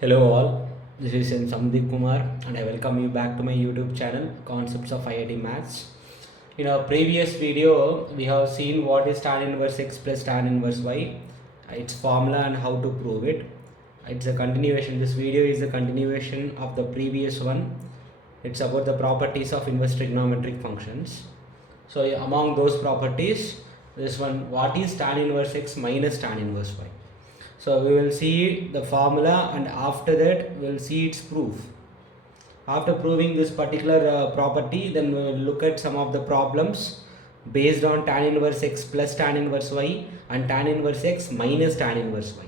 Hello all, this is SANDEEP Kumar and I welcome you back to my YouTube channel Concepts of IIT Maths. In our previous video, we have seen what is tan inverse x plus tan inverse y, its formula and how to prove it. It's a continuation. This video is a continuation of the previous one. It's about the properties of inverse trigonometric functions. So among those properties, this one, what is tan inverse x minus tan inverse y? So we will see the formula and after that we will see its proof. After proving this particular property, then we will look at some of the problems based on tan inverse x plus tan inverse y and tan inverse x minus tan inverse y.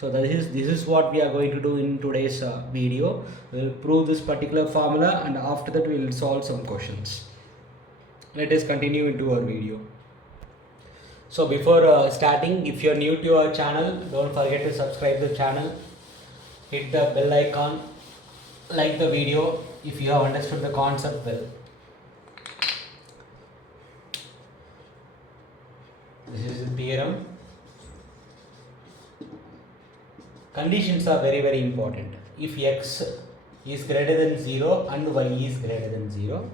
So this is what we are going to do in today's video. We will prove this particular formula and after that we will solve some questions. Let us continue into our video. So before starting, if you are new to our channel, don't forget to subscribe the channel, hit the bell icon, like the video if you have understood the concept well. This is the theorem. Conditions are very important. If x is greater than 0 and y is greater than 0,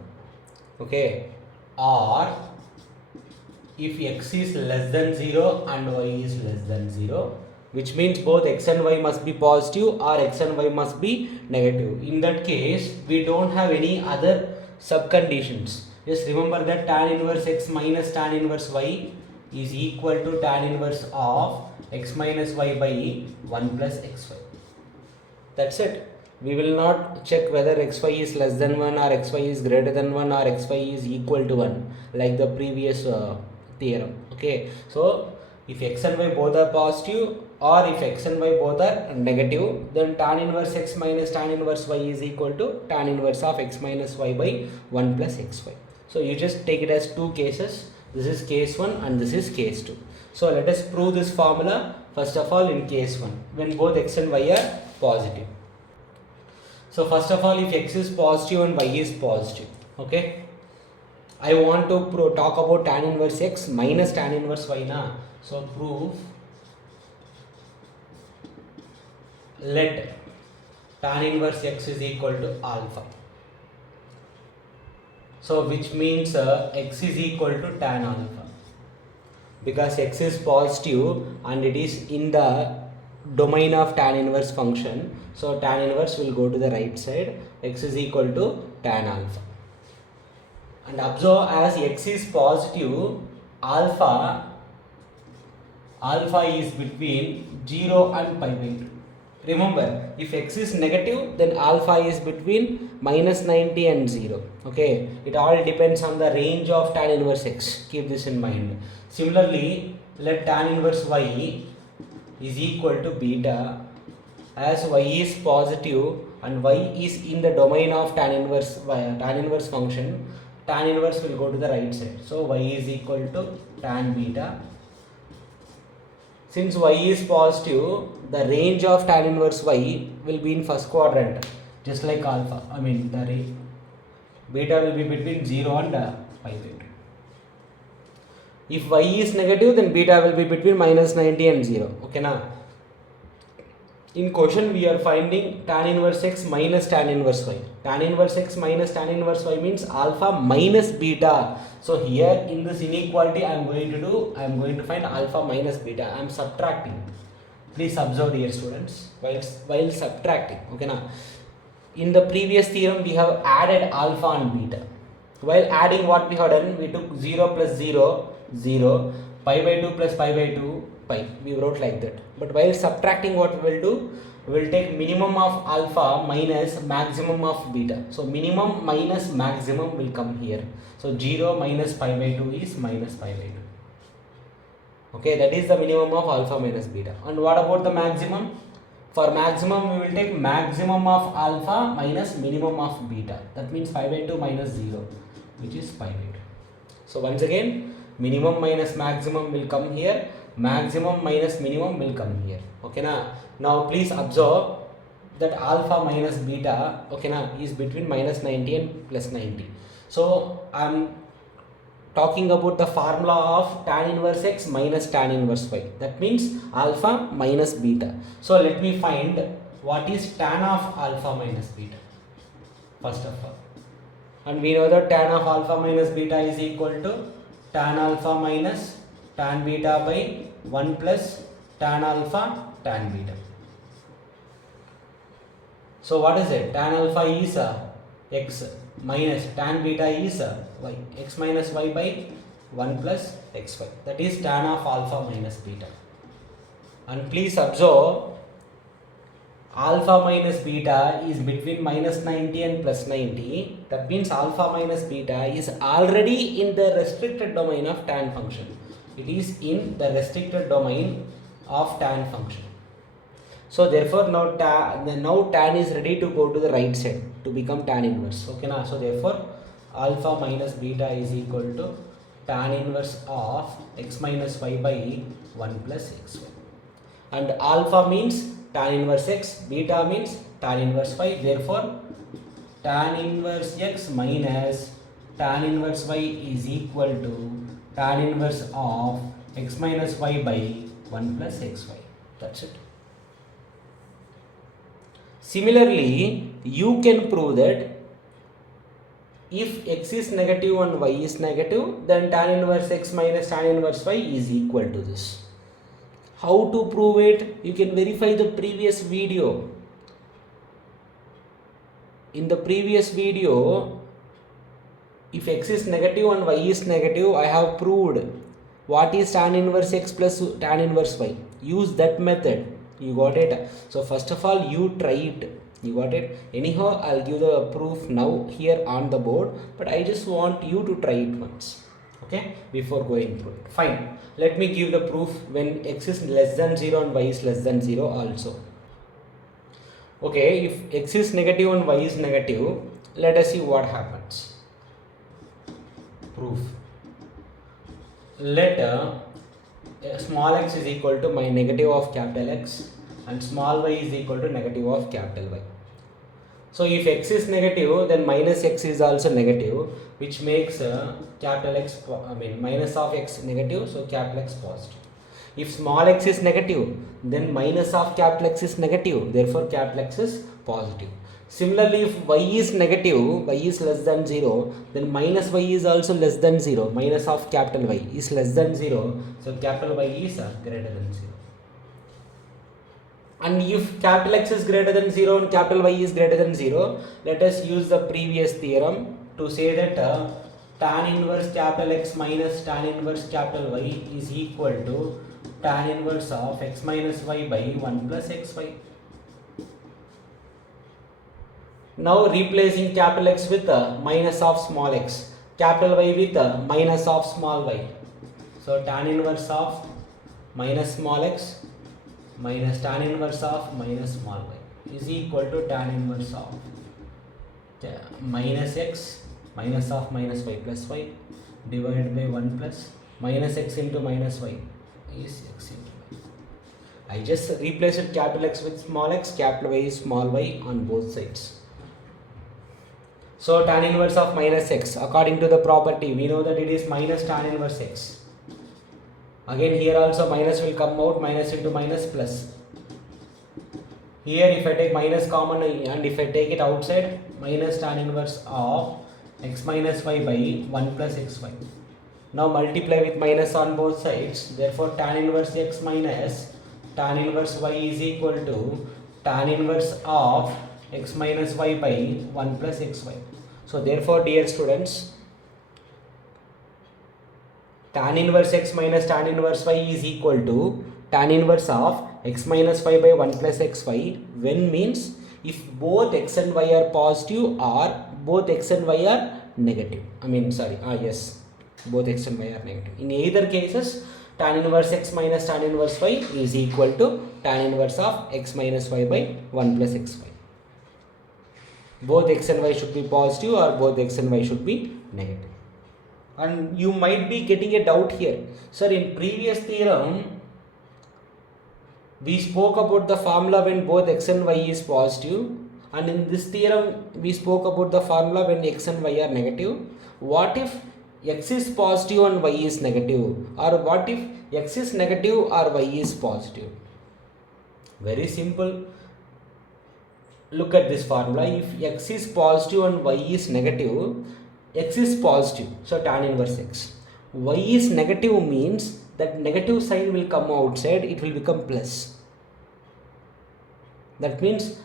okay, or if x is less than 0 and y is less than 0, which means both x and y must be positive or x and y must be negative. In that case, we don't have any other subconditions. Just remember that tan inverse x minus tan inverse y is equal to tan inverse of x minus y by 1 plus xy. That's it. We will not check whether xy is less than 1 or xy is greater than 1 or xy is equal to 1 like the previous theorem. Okay, so if x and y both are positive or if x and y both are negative, then tan inverse x minus tan inverse y is equal to tan inverse of x minus y by 1 plus xy. So you just take it as two cases. This is case 1 and this is case 2. So let us prove this formula first of all in case 1 when both x and y are positive. So first of all, if x is positive and y is positive, okay, I want to talk about tan inverse x minus tan inverse y na. So prove let tan inverse x is equal to alpha. So which means x is equal to tan alpha, because x is positive and it is in the domain of tan inverse function. So tan inverse will go to the right side. X is equal to tan alpha. And observe, as x is positive, alpha is between 0 and pi by 2. Remember, if x is negative, then alpha is between minus 90 and 0. Okay, it all depends on the range of tan inverse x. Keep this in mind. Similarly, let tan inverse y is equal to beta, as y is positive and y is in the domain of tan inverse function. Tan inverse will go to the right side. So y is equal to tan beta. Since y is positive, the range of tan inverse y will be in first quadrant, just like alpha. I mean the beta will be between 0 and pi by 2. If y is negative, then beta will be between minus 90 and 0. Okay na? In question we are finding tan inverse x minus tan inverse y. Tan inverse x minus tan inverse y means alpha minus beta. So here in this inequality I am going to find alpha minus beta. I am subtracting. Please observe here students while subtracting. Okay na? In the previous theorem we have added alpha and beta. While adding, what we have done, we took 0 plus 0, 0, pi by 2 plus pi by 2, pi. We wrote like that. But while subtracting, what we will do, we will take minimum of alpha minus maximum of beta. So minimum minus maximum will come here. So 0 minus pi by 2 is minus pi by 2. Okay, that is the minimum of alpha minus beta. And what about the maximum? For maximum, we will take maximum of alpha minus minimum of beta. That means pi by 2 minus 0, which is pi by 2. So once again, minimum minus maximum will come here. Maximum minus minimum will come here. Okay na? Now please observe that alpha minus beta, okay na, is between minus 90 and plus 90. So I am talking about the formula of tan inverse x minus tan inverse y. That means alpha minus beta. So let me find what is tan of alpha minus beta, first of all. And we know that tan of alpha minus beta is equal to tan alpha minus tan beta by 1 plus tan alpha tan beta. So what is it? Tan alpha is x minus tan beta is y. X minus y by 1 plus xy. That is tan of alpha minus beta. And please observe, alpha minus beta is between minus 90 and plus 90. That means alpha minus beta is already in the restricted domain of tan function. It is in the restricted domain of tan function. So therefore now tan is ready to go to the right side to become tan inverse. Okay na? So therefore alpha minus beta is equal to tan inverse of x minus y by 1 plus xy. And alpha means tan inverse x, beta means tan inverse y. Therefore tan inverse x minus tan inverse y is equal to tan inverse of x minus y by 1 plus xy. That's it. Similarly, you can prove that if x is negative and y is negative, then tan inverse x minus tan inverse y is equal to this. How to prove it? You can verify the previous video. In the previous video, if x is negative and y is negative, I have proved what is tan inverse x plus tan inverse y. Use that method. You got it? So first of all, you try it. You got it? Anyhow, I'll give the proof now here on the board, but I just want you to try it once. Okay? Before going through it. Fine. Let me give the proof when x is less than 0 and y is less than 0 also. Okay, if x is negative and y is negative, let us see what happens. Proof. Let small x is equal to my negative of capital X and small y is equal to negative of capital Y. So if x is negative, then minus x is also negative, which makes capital X, minus of x negative, so capital X positive. If small x is negative, then minus of capital X is negative, therefore capital X is positive. Similarly, if y is negative, y is less than 0, then minus y is also less than 0, minus of capital Y is less than 0, so capital Y is greater than 0. And if capital X is greater than 0 and capital Y is greater than 0, let us use the previous theorem to say that tan inverse capital X minus tan inverse capital Y is equal to tan inverse of x minus y by 1 plus xy. Now replacing capital X with minus of small x, capital Y with minus of small y. So tan inverse of minus small x minus tan inverse of minus small y is equal to tan inverse of minus x minus of minus y plus y divided by 1 plus minus x into minus y is x into y. I just replaced capital X with small x, capital Y is small y on both sides. So tan inverse of minus x, according to the property, we know that it is minus tan inverse x. Again here also minus will come out, minus into minus plus. Here if I take minus common and if I take it outside, minus tan inverse of x minus y by 1 plus xy. Now multiply with minus on both sides, therefore tan inverse x minus tan inverse y is equal to tan inverse of x minus y by 1 plus xy. So therefore dear students, tan inverse x minus tan inverse y is equal to tan inverse of x minus y by 1 plus xy, when means if both x and y are positive or both x and y are negative. Yes, both x and y are negative. In either cases, tan inverse x minus tan inverse y is equal to tan inverse of x minus y by 1 plus xy. Both x and y should be positive or both x and y should be negative. And you might be getting a doubt here. Sir, in previous theorem, we spoke about the formula when both x and y is positive, and in this theorem, we spoke about the formula when x and y are negative. What if x is positive and y is negative? Or what if x is negative or y is positive? Very simple. look at this formula. If x is positive and y is negative, x is positive, so tan inverse x. Y is negative means that negative sign will come outside, it will become plus. That means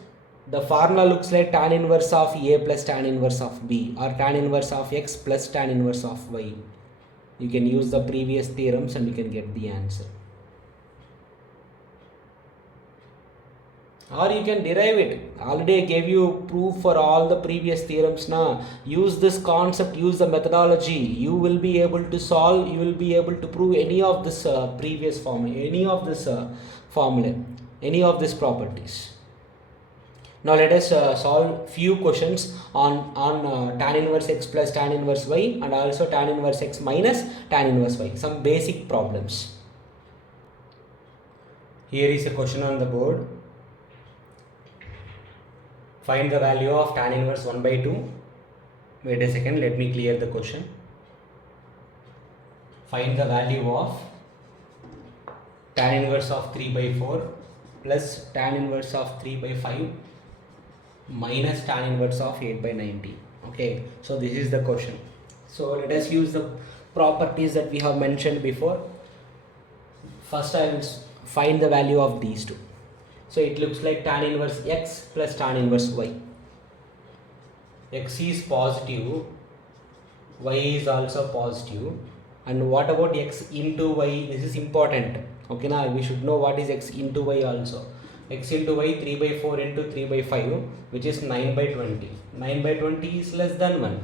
the formula looks like tan inverse of a plus tan inverse of b, or tan inverse of x plus tan inverse of y. You can use the previous theorems and you can get the answer. Or you can derive it. Already I gave you proof for all the previous theorems now. Use this concept, use the methodology. You will be able to solve, you will be able to prove any of this previous formula, any of this formula, any of these properties. Now let us solve few questions on tan inverse x plus tan inverse y, and also tan inverse x minus tan inverse y. Some basic problems. Here is a question on the board. Find the value of tan inverse 1 by 2. Wait a second, let me clear the question. Find the value of tan inverse of 3 by 4 plus tan inverse of 3 by 5 minus tan inverse of 8 by 90. Okay, so this is the question. So let us use the properties that we have mentioned before. First I will find the value of these two. So it looks like tan inverse x plus tan inverse y. X is positive, y is also positive, and what about x into y? This is important. Okay, now we should know what is x into y also. X into y, 3 by 4 into 3 by 5, which is 9 by 20. 9 by 20 is less than 1.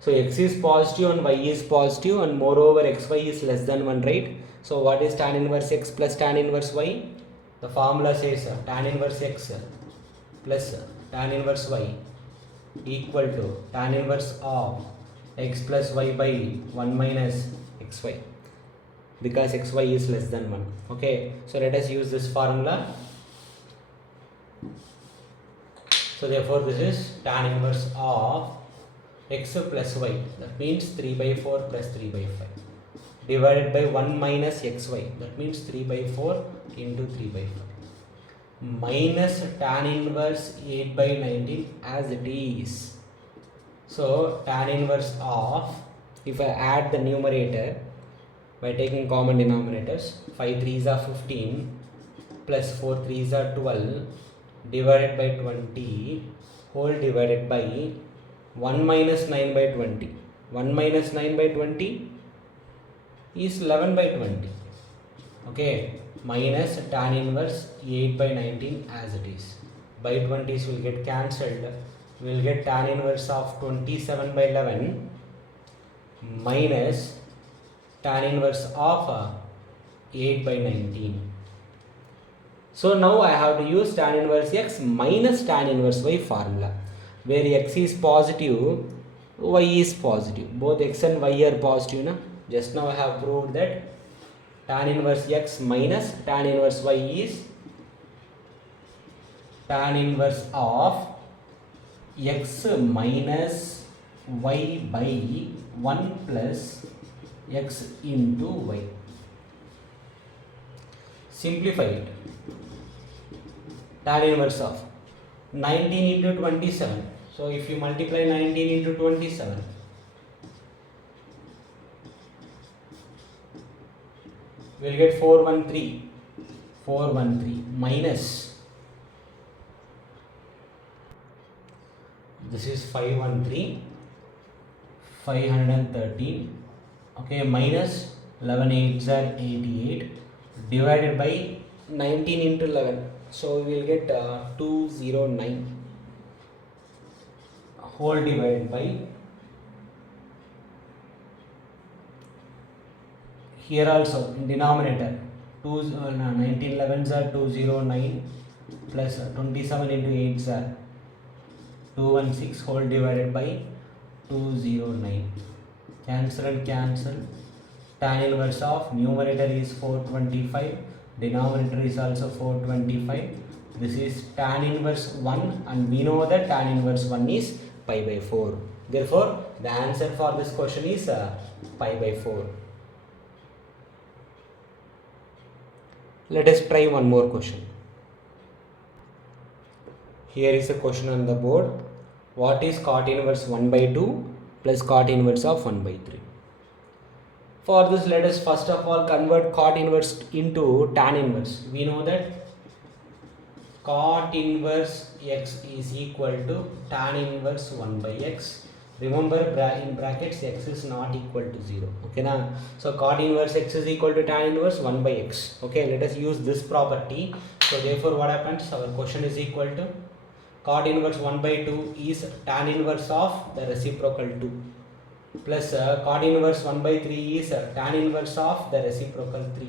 So x is positive and y is positive, and moreover xy is less than 1, right? So what is tan inverse x plus tan inverse y? The formula says tan inverse x plus tan inverse y equal to tan inverse of x plus y by 1 minus xy, because xy is less than 1. Okay, so let us use this formula. So therefore this is tan inverse of x plus y, that means 3 by 4 plus 3 by 5, divided by 1 minus xy, that means 3 by 4 into 3 by 5, minus tan inverse 8 by 19 as it is. So tan inverse of, if I add the numerator by taking common denominators, 5 3s are 15 plus 4 3s are 12 divided by 20 whole divided by 1 minus 9 by 20. 1 minus 9 by 20 is 11 by 20. Okay, minus tan inverse 8 by 19 as it is. By 20s will get cancelled. We will get tan inverse of 27 by 11 minus tan inverse of 8 by 19. So now I have to use tan inverse x minus tan inverse y formula, where x is positive, y is positive. Both x and y are positive. Na? Just now I have proved that tan inverse x minus tan inverse y is tan inverse of x minus y by 1 plus x into y. Simplify it. Tan inverse of 19 into 27. So if you multiply 19 into 27, we will get 413. 413 minus, this is 513, 513. Okay, minus 11 8s are 88 divided by 19 into 11. So we will get 209 whole divided by, here also in denominator 19 11s are 209 plus 27 into 8s are 216 whole divided by 209. Cancel and cancel. Tan inverse of numerator is 425, denominator is also 425. This is tan inverse 1, and we know that tan inverse 1 is pi by 4. Therefore the answer for this question is pi by 4. Let us try one more question. Here is a question on the board. What is cot inverse 1 by 2 plus cot inverse of 1 by 3? For this, let us first of all convert cot inverse into tan inverse. We know that cot inverse x is equal to tan inverse 1 by x. Remember, in brackets x is not equal to 0. Okay now, so cot inverse x is equal to tan inverse 1 by x. Okay, let us use this property. So therefore what happens, our question is equal to cot inverse 1 by 2 is tan inverse of the reciprocal 2 plus cot inverse 1 by 3 is tan inverse of the reciprocal 3.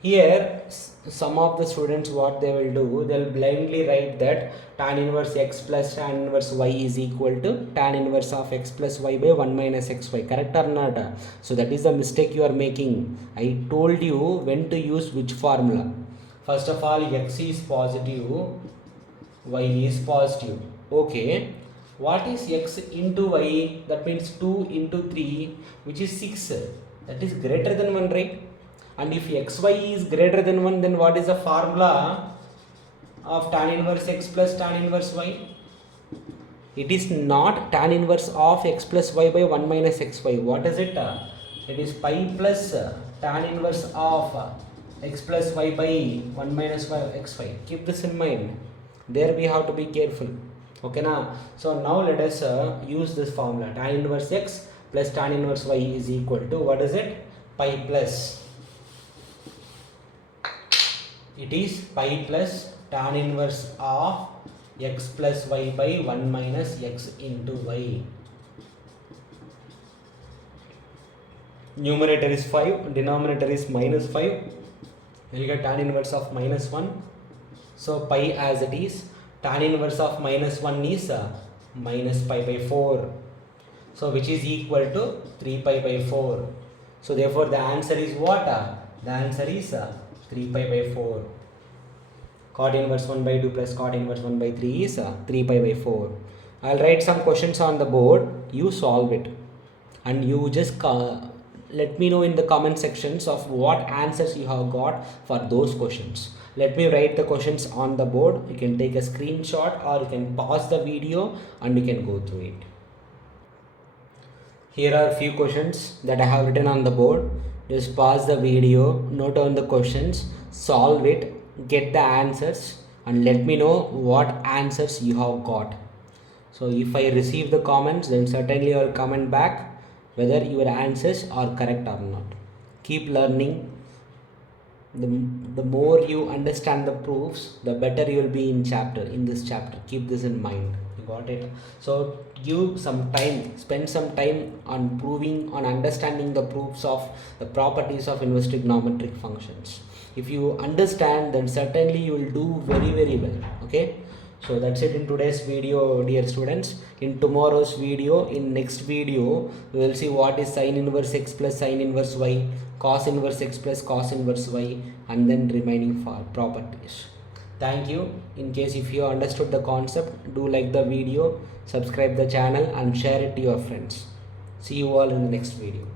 Here some of the students, what they will do, they will blindly write that tan inverse x plus tan inverse y is equal to tan inverse of x plus y by 1 minus xy. Correct or not? So that is the mistake you are making. I told you when to use which formula. First of all, x is positive, y is positive. Okay, what is x into y? That means 2 into 3, which is 6. That is greater than 1, right? And if xy is greater than 1, then what is the formula of tan inverse x plus tan inverse y? It is not tan inverse of x plus y by 1 minus xy. What is it? It is pi plus tan inverse of x plus y by 1 minus xy. Keep this in mind. There we have to be careful. Okay now. So now let us use this formula. Tan inverse x plus tan inverse y is equal to, what is it? Pi plus. It is pi plus tan inverse of x plus y by 1 minus x into y. Numerator is 5, denominator is minus 5. You will get tan inverse of minus 1. So pi as it is. Tan inverse of minus 1 is minus pi by 4. So which is equal to 3 pi by 4. So therefore the answer is what? The answer is 3 pi by 4. Cot inverse 1 by 2 plus cot inverse 1 by 3 is 3 pi by 4. I will write some questions on the board. You solve it. And you just let me know in the comment sections of what answers you have got for those questions. Let me write the questions on the board. You can take a screenshot or you can pause the video and you can go through it. Here are a few questions that I have written on the board. Just pause the video, note down the questions, solve it, get the answers and let me know what answers you have got. So if I receive the comments, then certainly I will comment back whether your answers are correct or not. Keep learning. The more you understand the proofs, the better you will be in this chapter. Keep this in mind. You got it? So give some time, spend some time on proving, on understanding the proofs of the properties of inverse trigonometric functions. If you understand, then certainly you will do very, very well. Okay, so that's it in today's video, dear students. In tomorrow's video, in next video, we will see what is sin inverse x plus sin inverse y, cos inverse x plus cos inverse y, and then remaining for properties. Thank you. In case if you understood the concept, do like the video, subscribe the channel and share it to your friends. See you all in the next video.